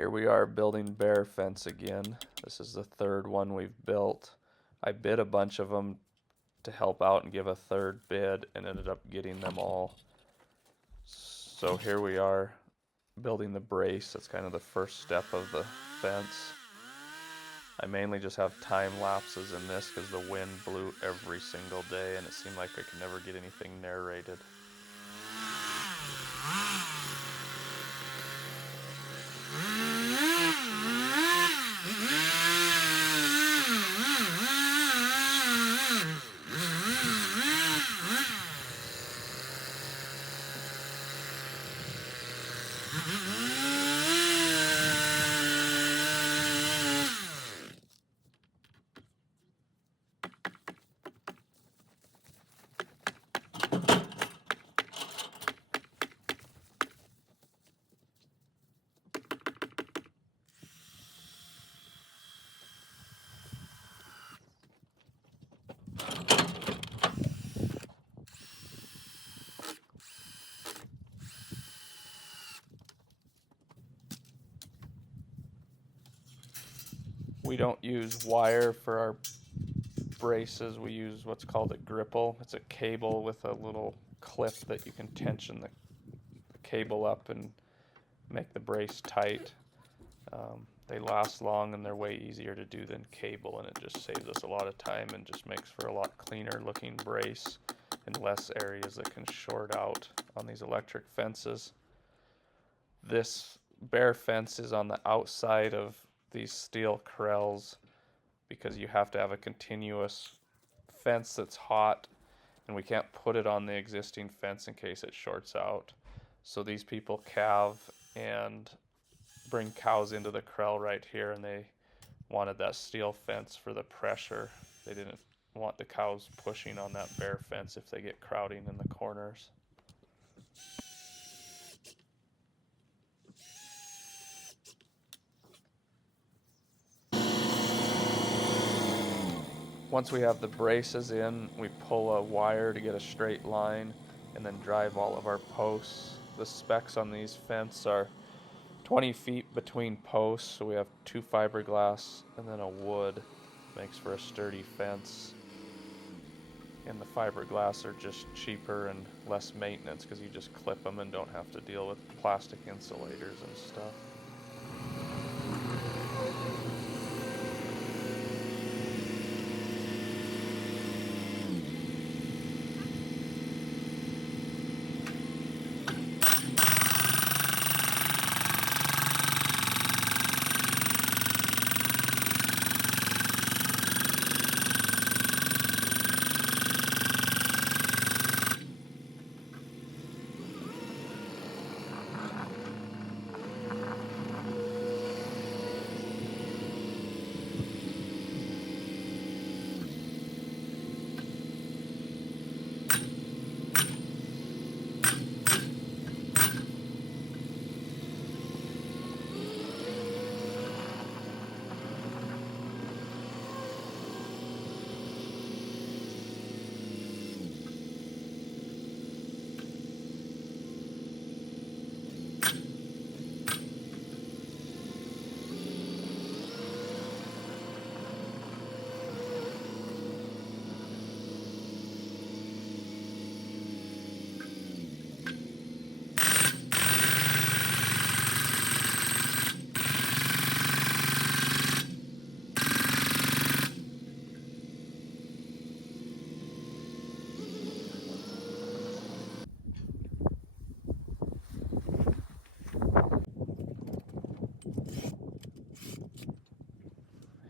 Here we are building bear fence again. This is the third one we've built. I bid a bunch of them to help out and give a third bid and ended up getting them all. So here we are building the brace. That's kind of the first step of the fence. I mainly just have time lapses in this because the wind blew every single day and it seemed like I could never get anything narrated. We don't use wire for our braces. We use what's called a gripple. It's a cable with a little clip that you can tension the cable up and make the brace tight. They last long and they're way easier to do than cable, and it just saves us a lot of time and just makes for a lot cleaner looking brace and less areas that can short out on these electric fences. This bear fence is on the outside of these steel corrals because you have to have a continuous fence that's hot, and we can't put it on the existing fence in case it shorts out. So these people calve and bring cows into the corral right here, and they wanted that steel fence for the pressure. They didn't want the cows pushing on that bare fence if they get crowding in the corners. Once we have the braces in, we pull a wire to get a straight line and then drive all of our posts. The specs on these fences are 20 feet between posts, so we have 2 fiberglass and then a wood. Makes for a sturdy fence. And the fiberglass are just cheaper and less maintenance because you just clip them and don't have to deal with plastic insulators and stuff.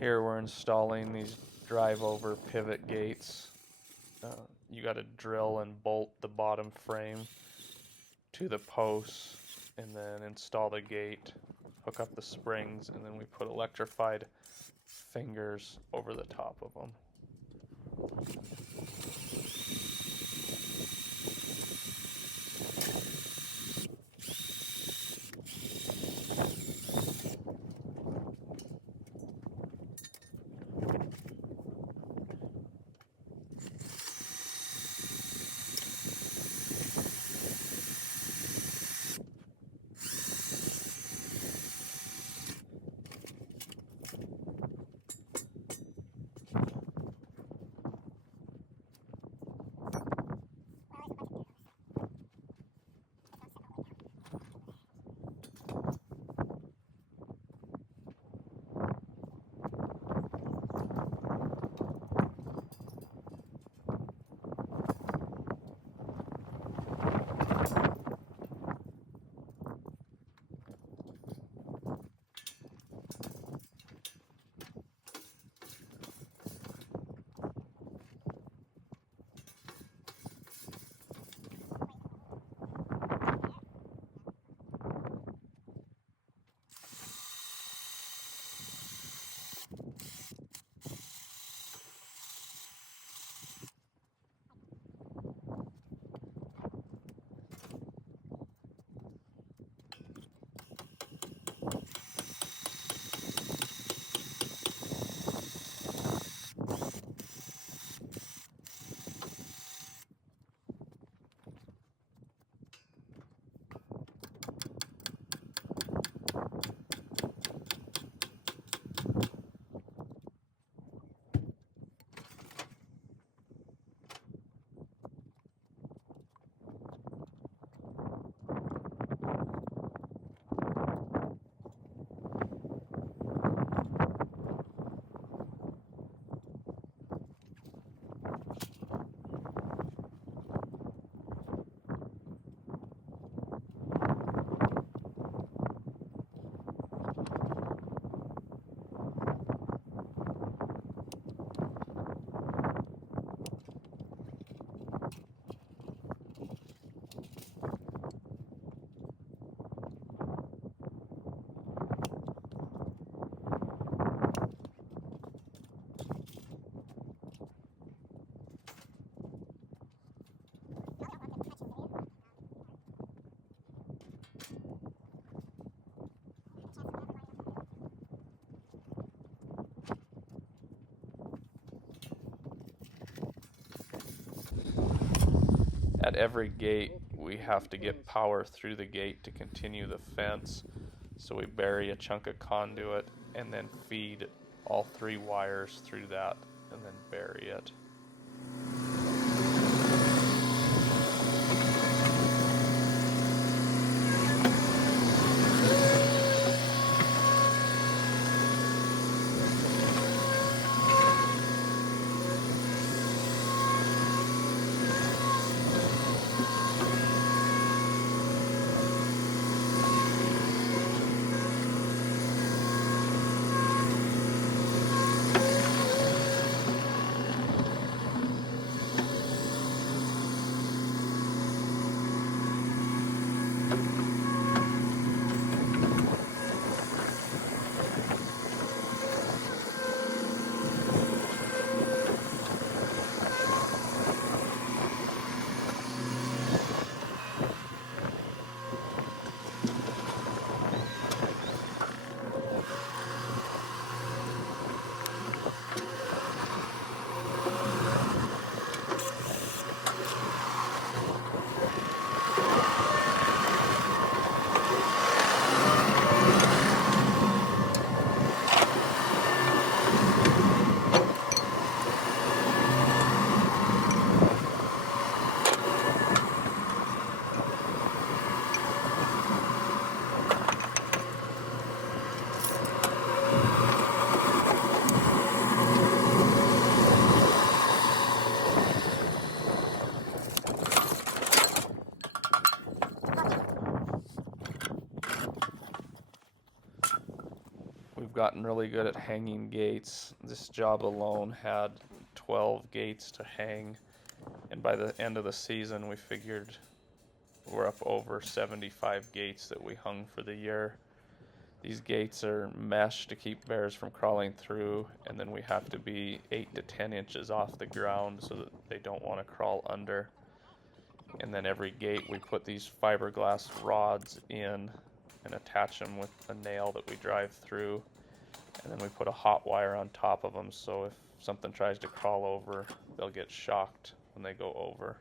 Here we're installing these drive-over pivot gates. You got to drill and bolt the bottom frame to the posts and then install the gate, hook up the springs, and then we put electrified fingers over the top of them. at every gate we have to get power through the gate to continue the fence. So we bury a chunk of conduit and then feed all 3 wires through that and then bury it. We've gotten really good at hanging gates. This job alone had 12 gates to hang, and by the end of the season we figured we're up over 75 gates that we hung for the year. These gates are mesh to keep bears from crawling through, and then we have to be 8 to 10 inches off the ground so that they don't want to crawl under. And then every gate we put these fiberglass rods in and attach them with a nail that we drive through, and then we put a hot wire on top of them, so if something tries to crawl over, they'll get shocked when they go over.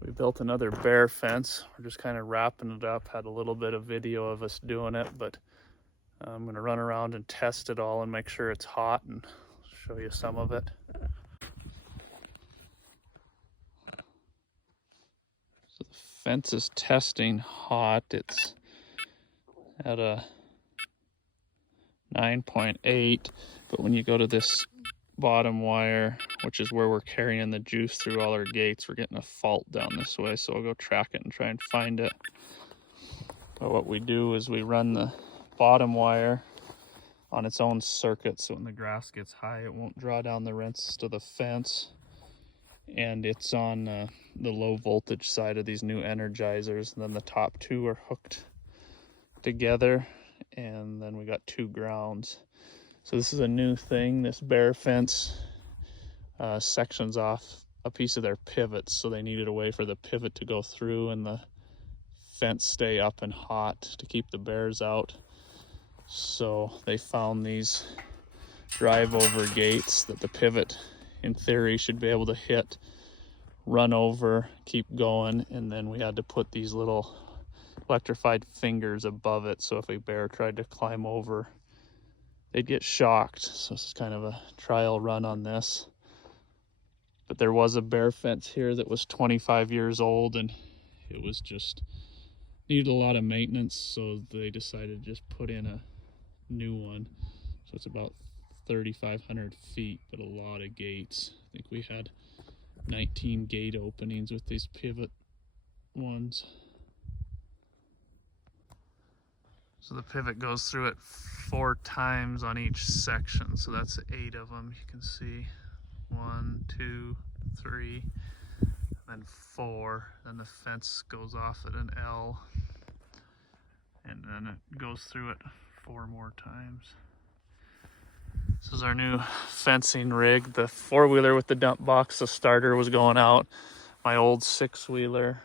We built another bear fence. We're just kind of wrapping it up. Had a little bit of video of us doing it, but I'm gonna run around and test it all and make sure it's hot and show you some of it. So the fence is testing hot. It's at a 9.8, but when you go to this bottom wire, which is where we're carrying the juice through all our gates, we're getting a fault down this way, so I'll go track it and try and find it. But what we do is we run the bottom wire on its own circuit, so when the grass gets high it won't draw down the rest of the fence, and it's on the low voltage side of these new energizers, and then the top two are hooked together, and then we got 2 grounds. So this is a new thing. This bear fence sections off a piece of their pivots, so they needed a way for the pivot to go through and the fence stay up and hot to keep the bears out. So they found these drive over gates that the pivot in theory should be able to hit, run over, keep going, and then we had to put these little electrified fingers above it, so if a bear tried to climb over, they'd get shocked. So this is kind of a trial run on this. But there was a bear fence here that was 25 years old, and it was just needed a lot of maintenance, so they decided to just put in a new one. So it's about 3,500 feet, but a lot of gates. I think we had 19 gate openings with these pivot ones. So the pivot goes through it 4 times on each section, so that's 8 of them. You can see 1, 2, 3, then 4. Then the fence goes off at an L, and then it goes through it 4 more times. This is our new fencing rig. The 4-wheeler with the dump box, the starter was going out. My old 6-wheeler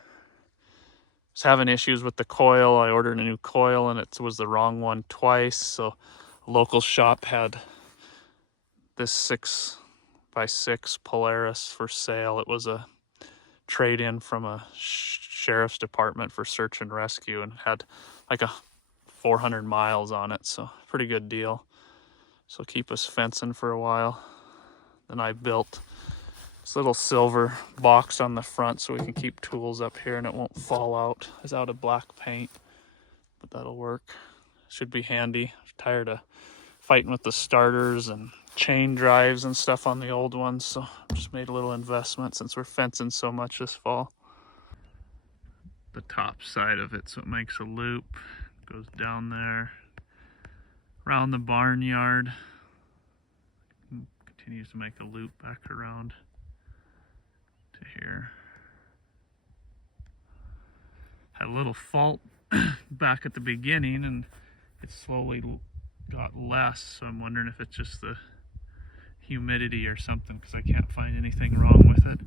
was having issues with the coil. I ordered a new coil and it was the wrong one twice. So a local shop had this 6x6 Polaris for sale. It was a trade-in from a sheriff's department for search and rescue, and had like 400 miles on it. So pretty good deal. So keep us fencing for a while. Then I built this little silver box on the front so we can keep tools up here and it won't fall out. It's out of black paint, but that'll work. Should be handy. I'm tired of fighting with the starters and chain drives and stuff on the old ones, so I just made a little investment since we're fencing so much this fall. The top side of it, so it makes a loop, goes down there, around the barnyard, continues to make a loop back around to here. Had a little fault back at the beginning and it slowly got less, so I'm wondering if it's just the humidity or something, because I can't find anything wrong with it.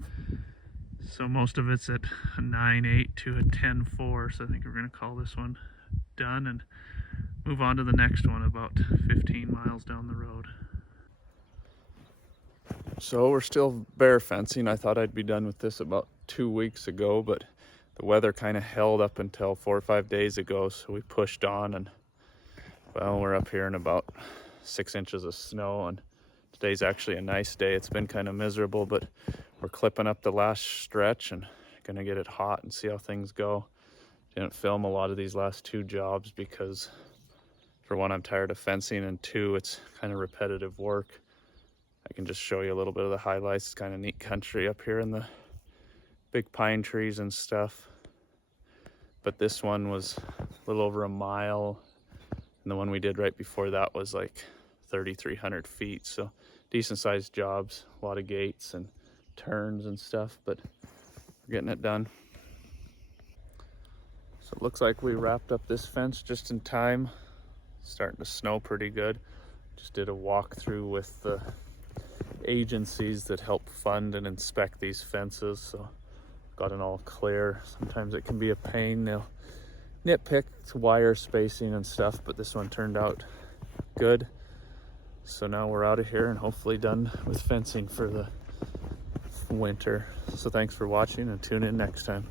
So most of it's at a 9.8 to a 10.4, so I think we're going to call this one done and move on to the next one about 15 miles down the road. So we're still bear fencing. I thought I'd be done with this about 2 weeks ago, but the weather kind of held up until 4 or 5 days ago, so we pushed on, and well, we're up here in about 6 inches of snow, and today's actually a nice day. It's been kind of miserable, but we're clipping up the last stretch and gonna get it hot and see how things go. Didn't film a lot of these last 2 jobs because, for one, I'm tired of fencing, and 2, it's kind of repetitive work. I can just show you a little bit of the highlights. It's kind of neat country up here in the big pine trees and stuff. But this one was a little over a mile, and the one we did right before that was like 3,300 feet. So decent sized jobs, a lot of gates and turns and stuff, but we're getting it done. So it looks like we wrapped up this fence just in time. It's starting to snow pretty good. Just did a walkthrough with the agencies that help fund and inspect these fences, so got it all clear. Sometimes it can be a pain. They'll nitpick wire spacing and stuff, but this one turned out good. So now we're out of here and hopefully done with fencing for the winter. So thanks for watching and tune in next time.